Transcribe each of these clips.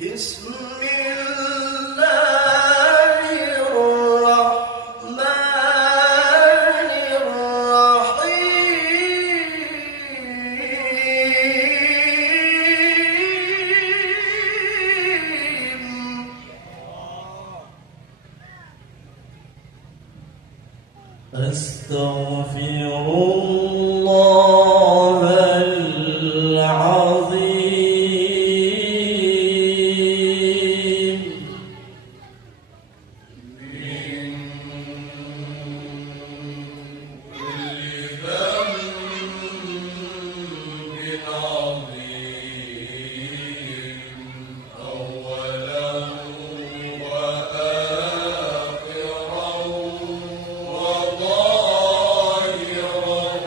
بسم الله الرحمن الرحيم أستغفر الله العظيم من كل ذنب عظيم أولا وآخرا وظاهرا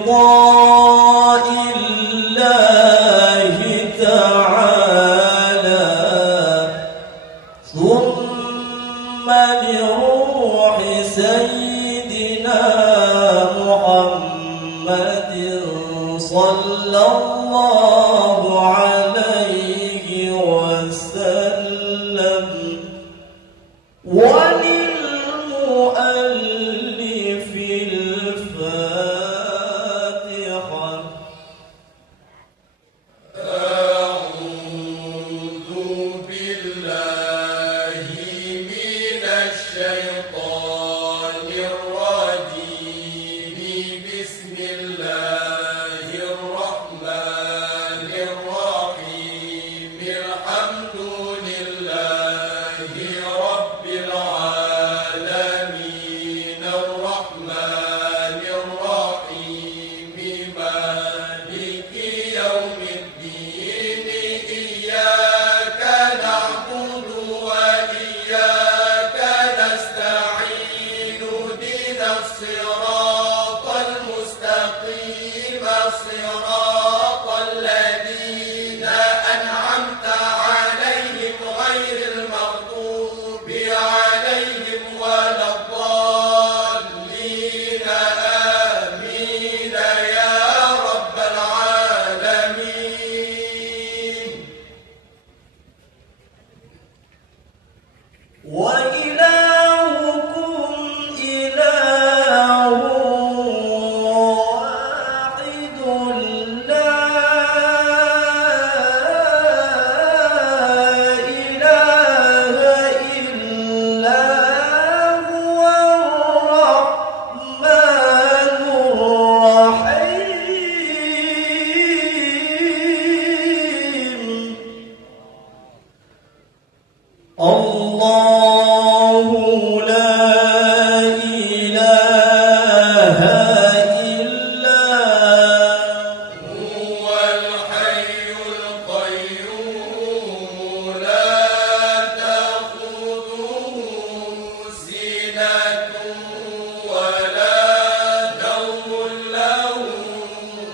لقاء الله تعالى ثم لروح سيدنا محمد صلى الله عليه وسلم وللمؤلف الفاتحة. أعوذ بالله من الشيطان الرجيم. بسم الله الرحمن الرحيم. الحمد لله رب العالمين الرحمن الرحيم مالك يوم الدين. إياك نعبد وإياك نستعين. اهدنا الصراط المستقيم صراط الذين أنعمت عليهم غير المغضوب عليهم ولا الضالين. آمين يا رب العالمين. وإلهكم إله واحد لا إله إلا هو الرحمن الرحيم. الله لا إله إلا هو الحي القيوم لا تأخذه سنة ولا نوم. له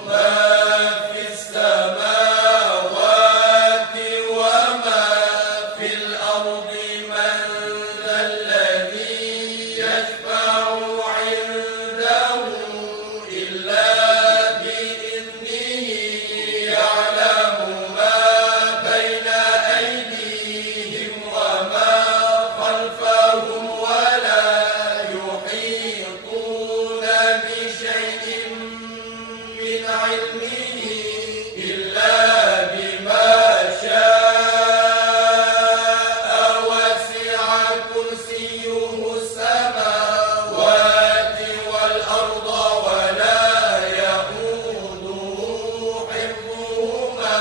ما في السماوات وما في الأرض. من ذا الذي يشفع عنده إلا بإذنه. يعلم ما بين أيديهم وما خلفهم ولا يحيطون بشيء من علمه إلا بما شاء. وسع كرسيه السماوات والأرض ولا يئوده حفظهما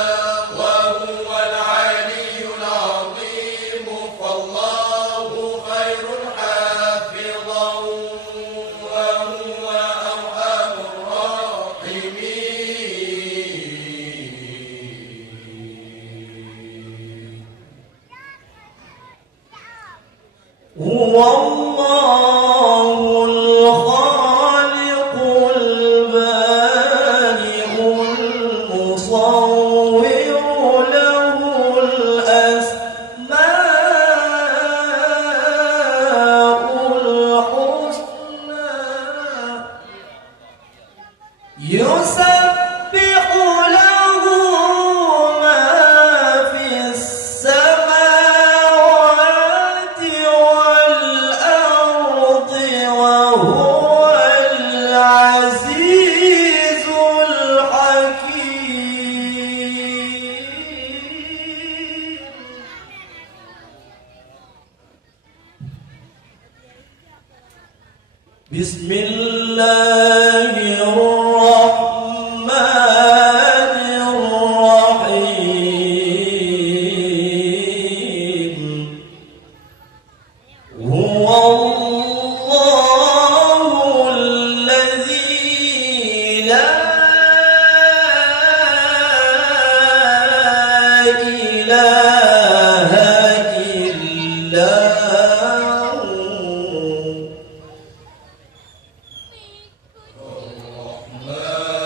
وهو العلي العظيم. فالله خير حافظا وهو أرحم الراحمين. هو الله الخالق البارئ المصور. له الأسماء الحسنى. يسبح له ما في السماوات والأرض وهو العزيز الحكيم. بسم الله الرحمن الرحيم. هو الله الذي لا إله إلا هو. الرحمن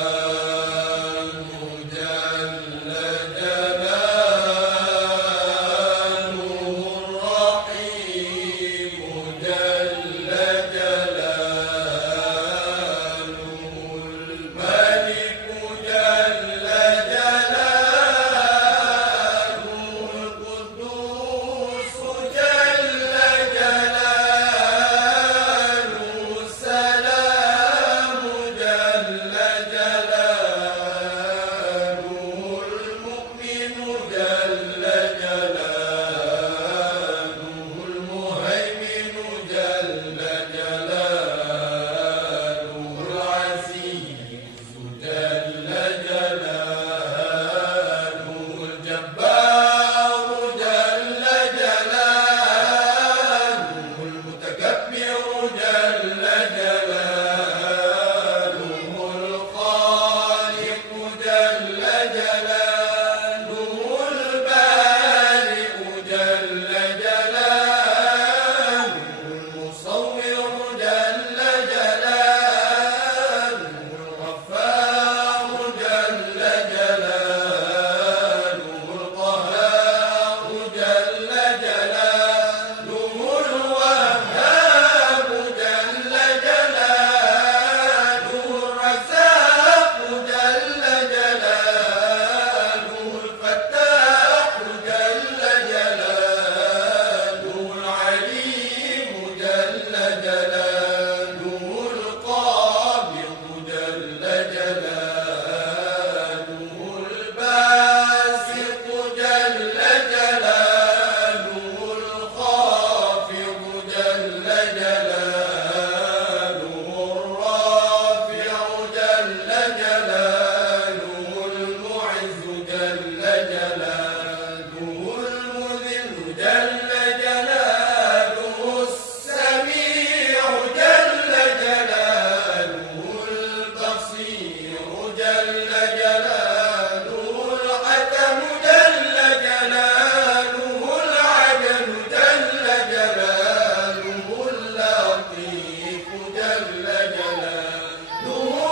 جل جلاله الحكم جل جلاله العدل جل جلاله اللطيف جل جلاله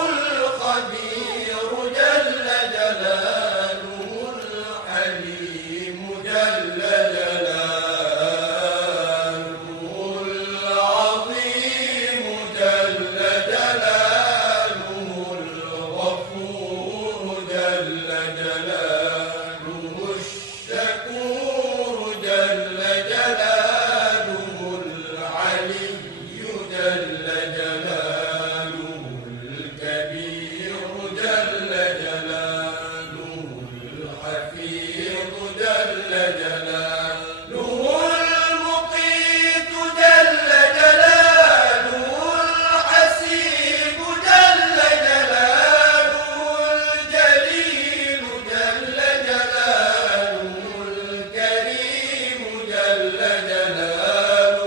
الخبير جل جلاله الحليم جل جلاله العظيم جل جلاله الغفور جل جلاله الشكور جل جلاله العلي جل جلاله الكبير جل جلاله الحفيظ جل جلاله المقيت جل جلاله الحسيب جل جلاله الجليل جل جلاله الكريم جل جلاله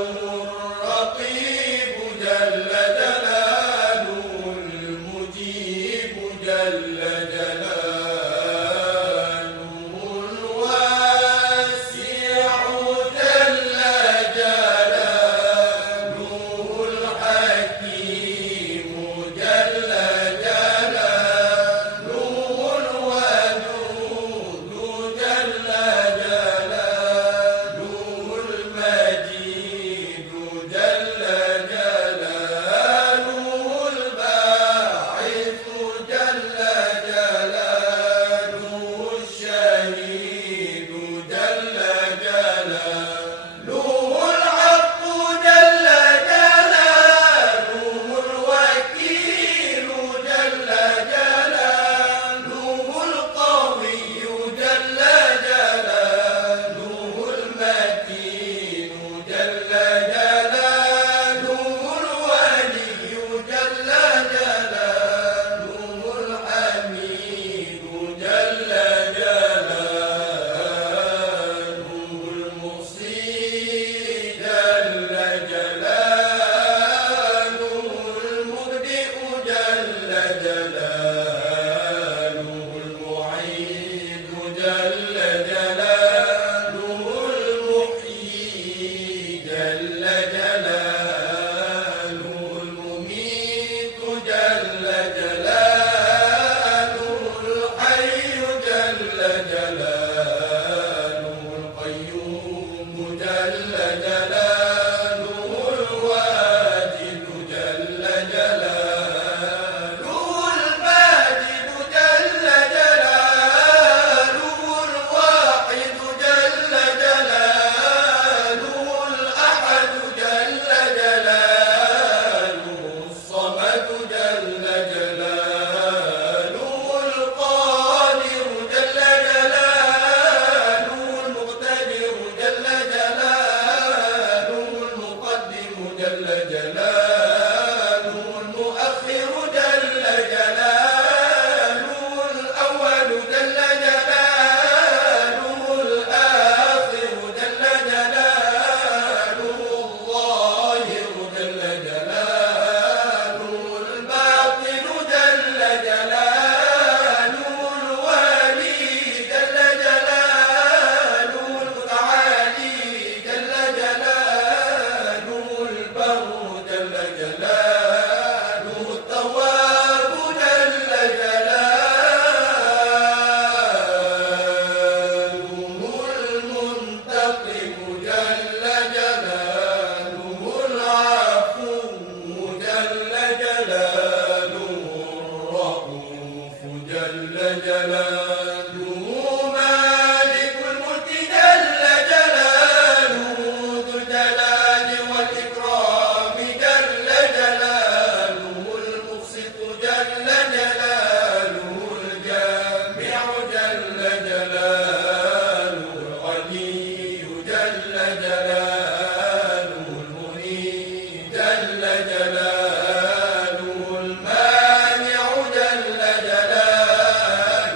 الرقيب جل جلاله المجيب جل جلاله الواسع جل جلاله الحكيم جل جلاله الودود جل جلاله المجيد جل جلاله الباعث جل جلاله الشهيد جل جلاله الحق جل جلاله الوكيل جل جلاله القوي جل جلاله المتين جل جلاله الولي جل جلاله الحميد جل جلاله المحصي جل جلاله المبدئ جل جلاله المعيد جل جلاله المحيي جل جلاله المميت جل جلاله الحي جل جلاله القيوم جل جلاله الواجد جل جلاله الماجد جل جلاله الواحد جل جلاله الأحد جل جلاله الصمد جل جلاله القادر جل جلاله المقتدر جل جلاله المقدم جل جلاله المؤخر جل جلاله الأول جل جلاله الآخر جل جلاله الظاهر جل جلاله الباطن جل جلاله الوالي جل جلاله المتعالي جل جلاله البر جل جلاله التواب جل جلاله المنتقم جل جلاله العفو جل جلاله الرؤوف جل جلاله مالك الملك جل جلاله ذو الجلال والإكرام جل جلاله المقسط جل جلاله الجامع جل جلاله الغني جل جلاله المنيب جل جلاله المانع جل جلاله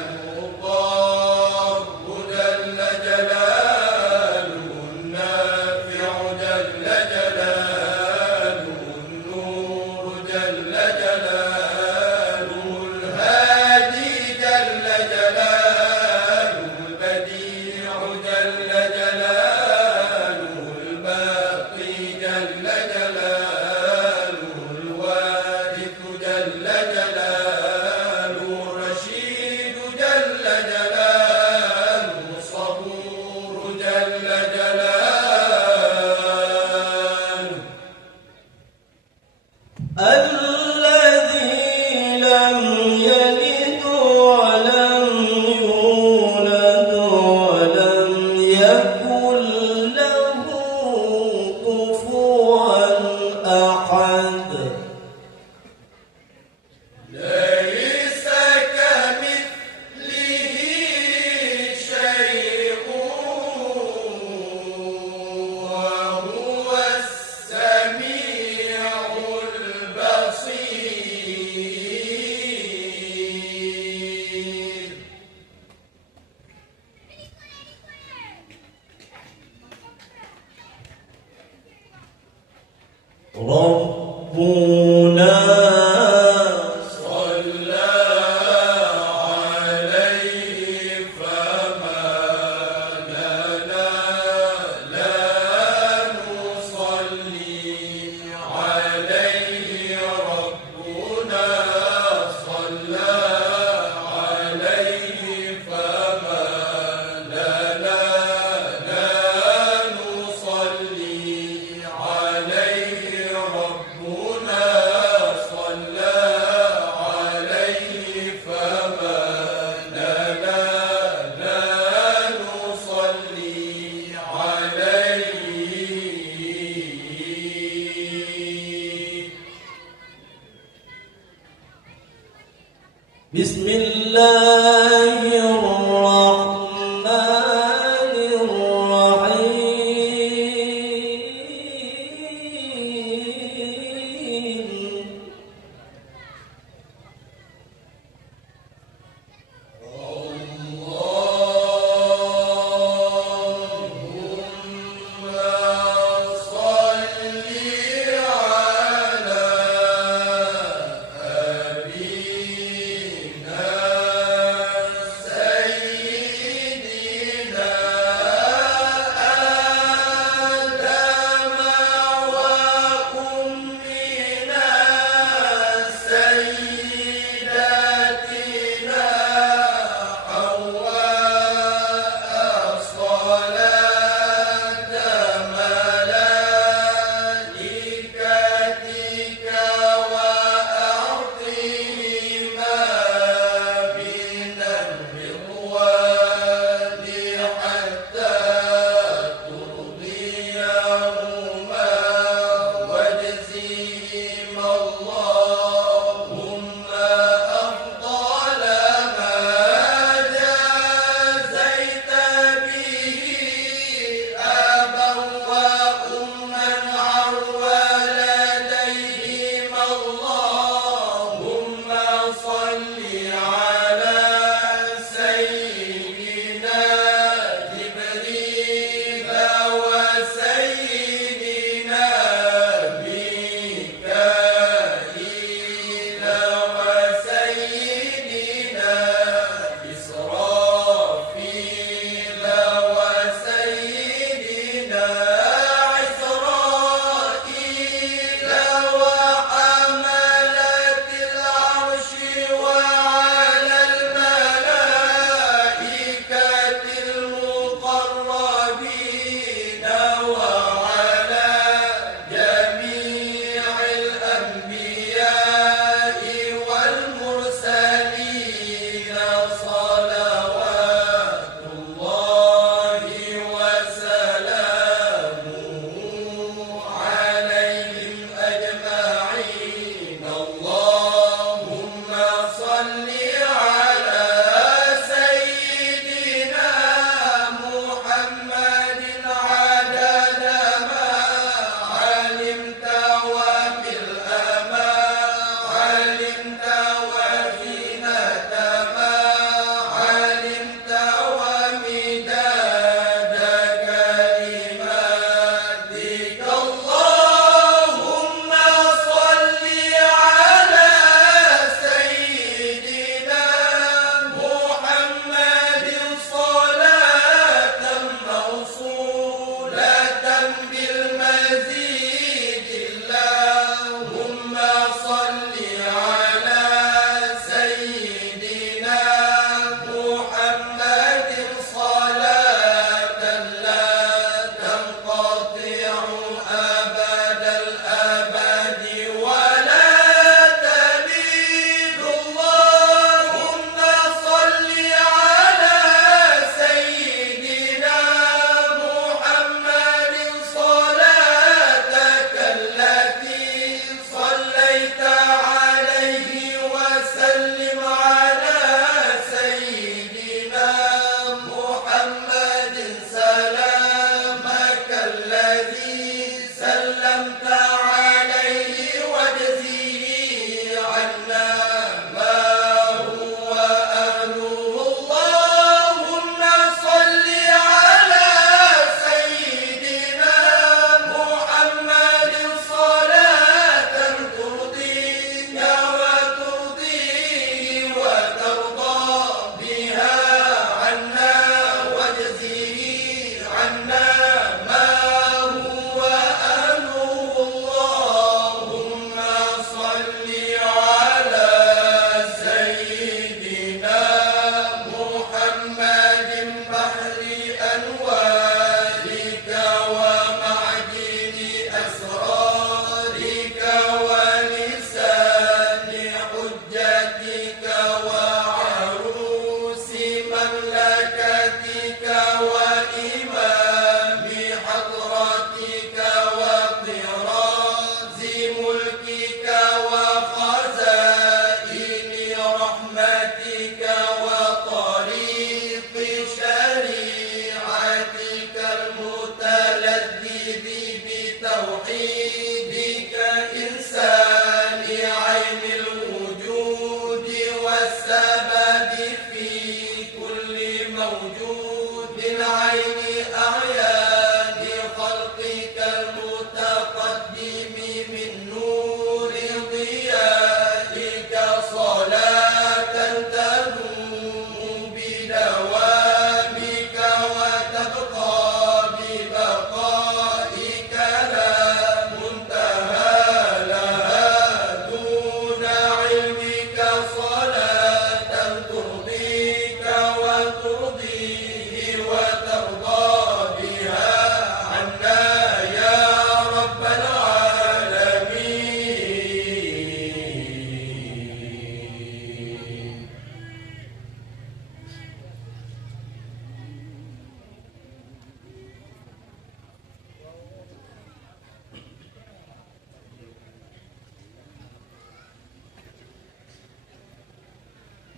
الله الرحمن الرحيم اللهم صل على أبينا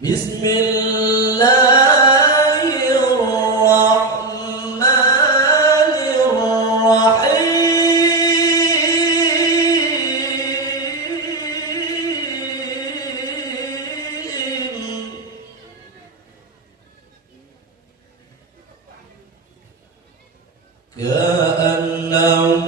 بسم الله الرحمن الرحيم كأنه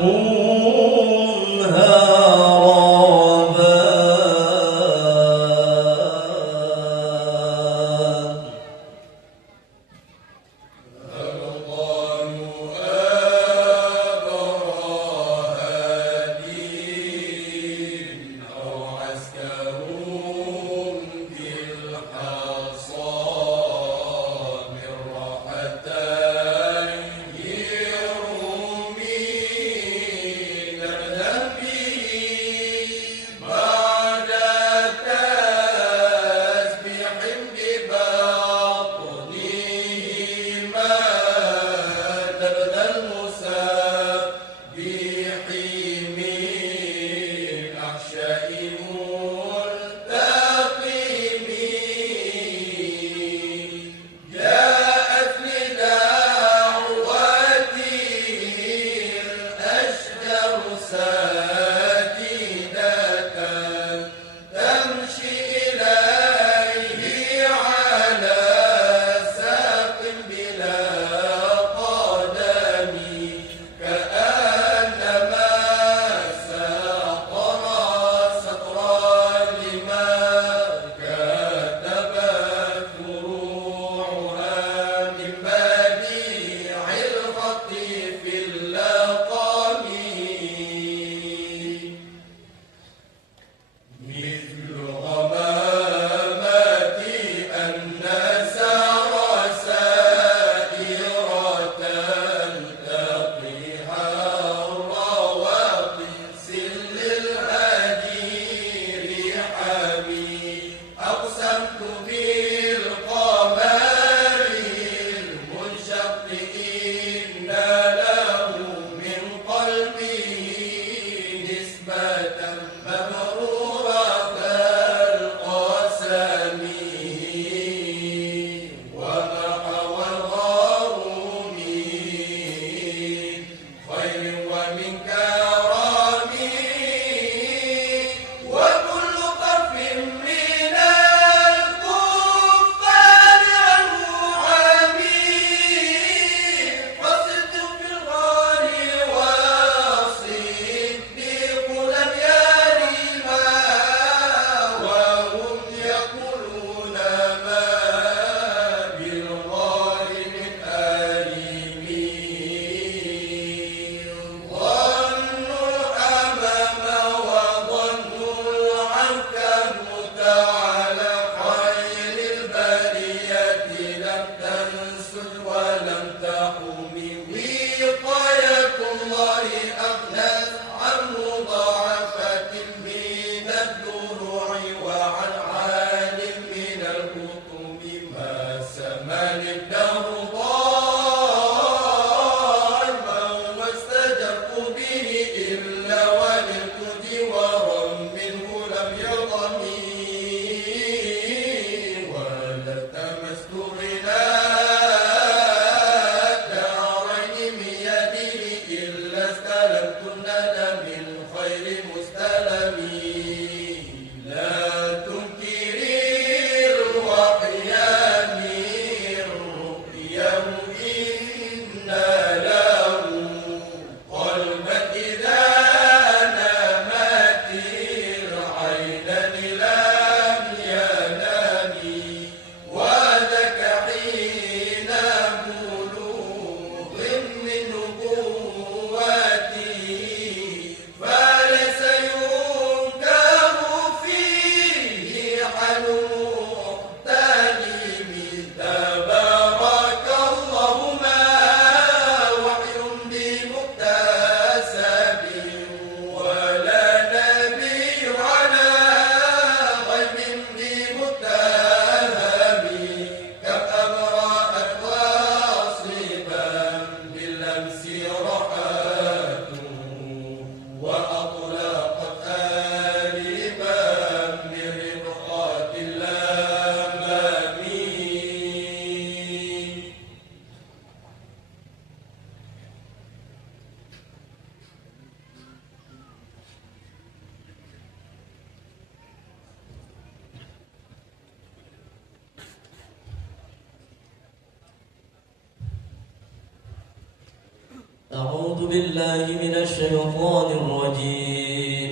أعوذ بالله من الشيطان الرجيم.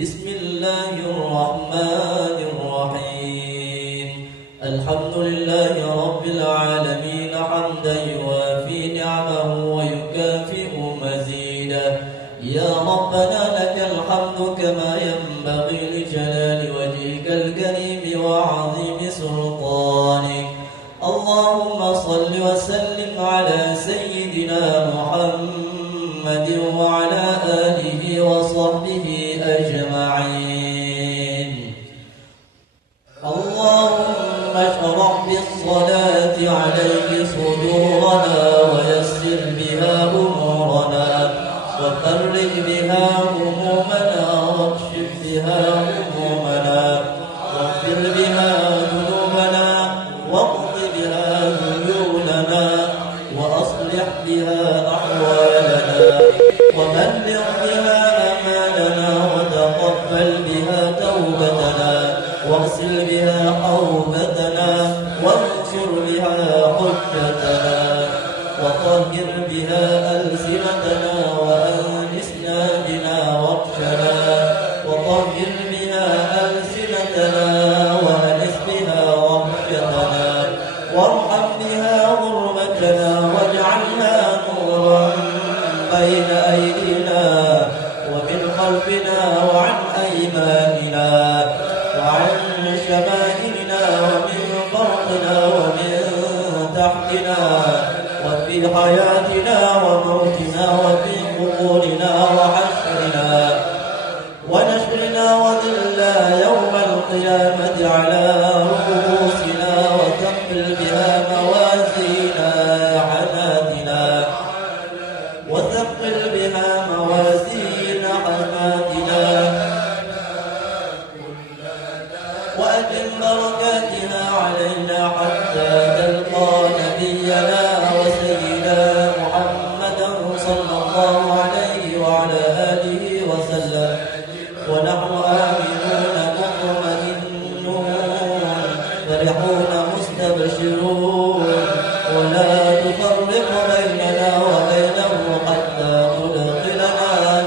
بسم الله الرحمن الرحيم. الحمد لله رب العالمين حمدا يوافي نعمه ويكافئ مزيده. يا ربنا لك الحمد كما ينبغي لجلال وجهك الكريم وعظيم سلطانك. اللهم صل وسلم على سيدنا محمد وعلى آله وصحبه أجمعين. اللهم اشرح بالصلاة عليك صدورنا ويسر بها أمورنا وفرج بها همومنا واكشف بها همومنا واغفر بها ذنوبنا واقض بها ديوننا وأصلح بها أحوالنا وبلغ بها آمالنا وتقبل بها توبتنا واغسل بها حوبتنا وانشر بها حجتنا وطهر بها ألسنتنا وأنسنا بنا وقتنا وطهر بها ألسنتنا وأنس بها وقتنا وارحم بها غربتنا واجعلها نورا بين أيدينا ومن خلفنا وعن أيماننا وعن شمائلنا ومن فوقنا ومن تحتنا وفي حياتنا وموتنا وفي قبورنا وحشرنا ونشرنا وذلنا يوم القيامة على رؤوسنا وثقل بها موازينا حسناتنا وثقل بها موازين حسناتنا وأتم بركاتها علينا حتى تلقى نبينا وسيدنا محمدا صلى الله عليه وعلى آله وسلم ونحن آمنون مطمئنون فرحون مستبشرون ولا تفرق بيننا وبينه حتى تدخلنا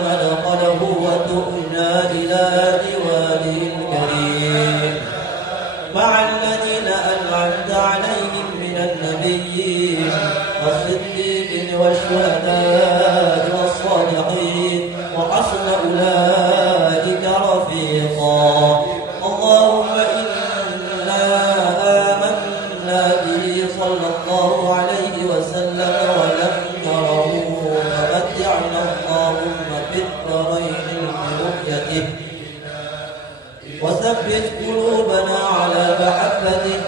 مدخله وتؤنا إلى جواره الكريم مع الذين أنعمت عليهم من النبيين والصديقين والشهداء والصالحين وحسن أولئك رفيقا. اللهم إنا آمنا به صلى الله عليه وسلم ولم نره فمتعنا اللهم بالدارين برؤيته وثبت قلوبنا على محبته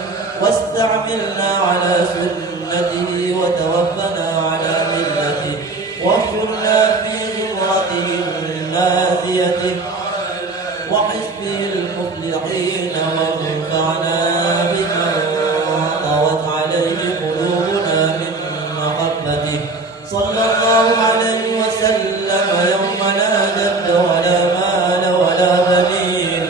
واستعملنا على سنته وتوفنا على ملته واحشرنا في زمرته النازية وحزبه المفلحين وانفعنا بما طوت عليه قلوبنا من محبته صلى الله عليه وسلم يوم لا جد ولا مال ولا بنين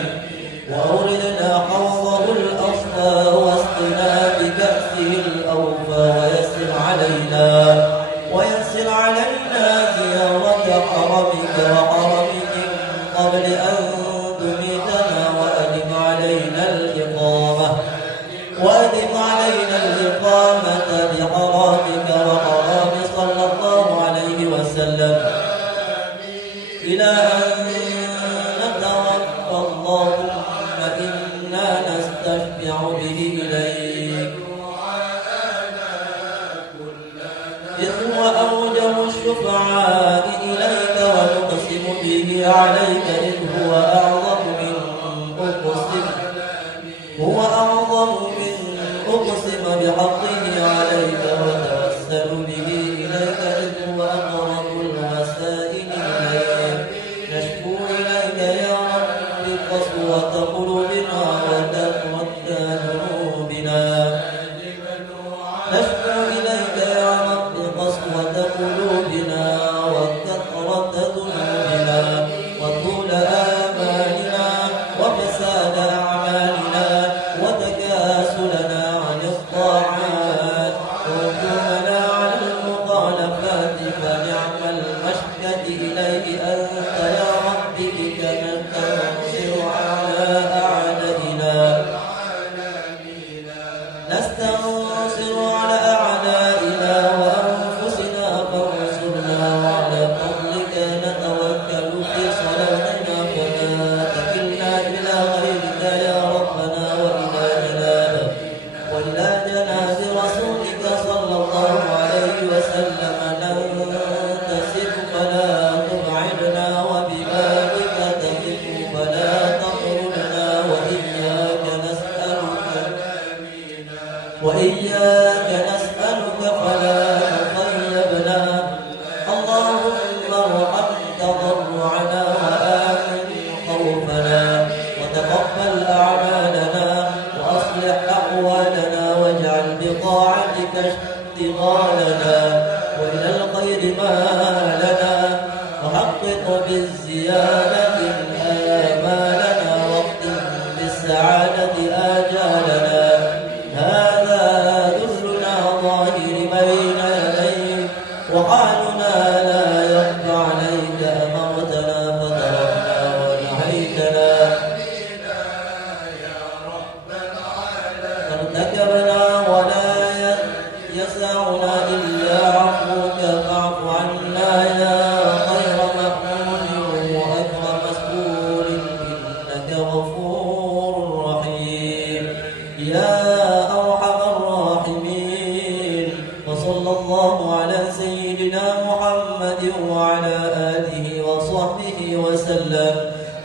وأوردنا حوضه الأصفى واسقنا بكأسه الأوفى ويسر علينا زيارة حرمك وحرمك قبل أن تميتنا وأدم علينا الإقامة بحرامك وحرام صلى الله عليه وسلم إلى أن نتوفى اللهم إنا نستشفع به إليك إذ هو أوجه الشفعاء إليك ونقسم به عليك إذ هو أعظم من أقسم بحقه عليك وتوسل به إليك إذ هو أقرب الوسائل إليك نشكو إليك يا رب قسوة قلوبنا وكثرة ذنوبنا نشكو إليك يا رب قسوة قلوبنا وكثرة ذنوبنا وطول آمالنا وفساد أعمالنا وتكاسلنا عن الطاعات وإياك نسألك فلا نخيب لنا اللهم ارحم تضرعنا وآمن خوفنا وتقبل أعمالنا وأصلح أحوالنا واجعل بطاعتك اشتغالنا وإلى الخير مالنا وحقق بالزيادة آمالنا واختم بالسعادة آجالنا هذا ذلنا ظاهر بين يديك وحالنا لا يخفى عليك أمرتنا فتركنا ونهيتنا فارتكبنا ولا يسعنا إلا عفوك فاعف عنا يا خير مأمون وأكرم مسؤول إنك غفور رحيم يا أرحم الراحمين وصلى الله على سيدنا محمد وعلى آله وصحبه وسلم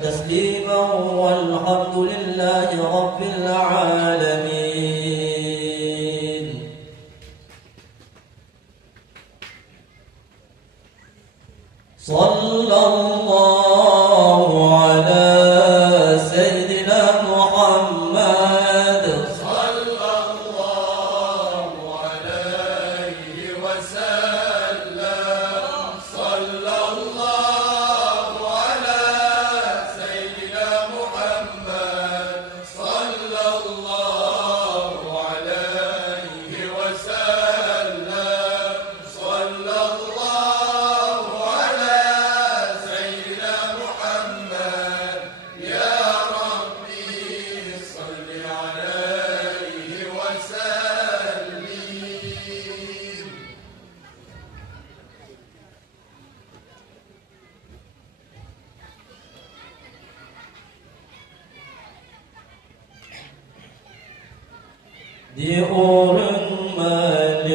تسليما والحمد لله رب العالمين صلى الله على سيدنا محمد صلى الله عليه وسلم صلى الله على سيدنا محمد صلى الله عليه وسلم صلى الله على سيدنا محمد يا ربي صل عليه وسلم Di orang malim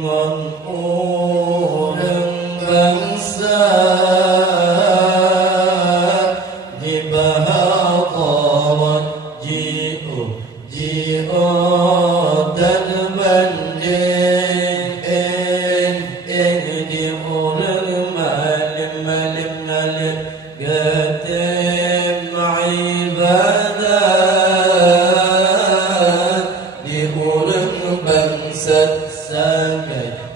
ngon orang bangsa di bahawat ji'u dan banding di orang malim gatim ibadat di orang bangsa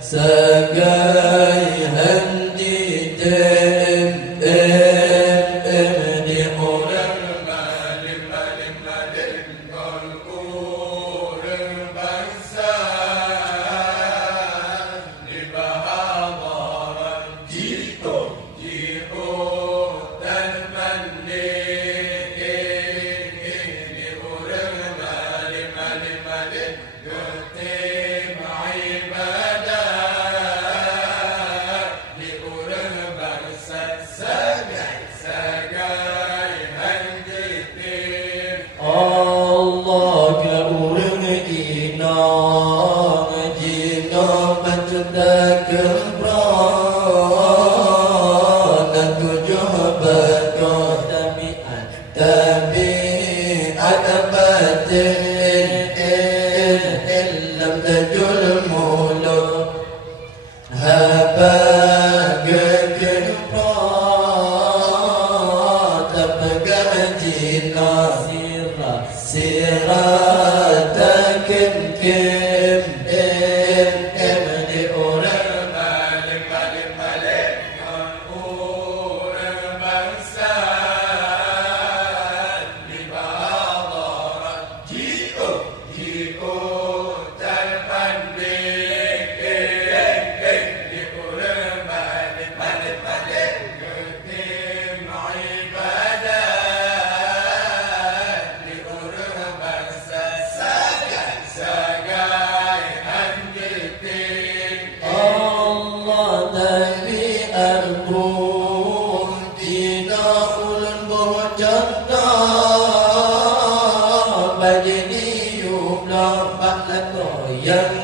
sagai handi di orang malim orang bangsa di bahawat ji'u dan banding di orang malim gatim ibadat di orang bangsa sagai handi Allah ke orang inang jina pencetak kebran dan tujuh berkah tabiat batin lam tajul muluk haba kebran tapgah jina siratak kim di orang malim orang bangsa di bahawat ji'u dan banding di orang malim gatim ibadat di orang bangsa sagai handi Allah tabi arbuh dina ulan berjanda bajini yubla batlako yang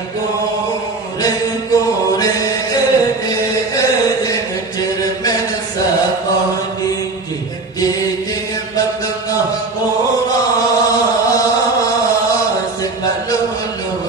cermen sapah di batengah orang maklum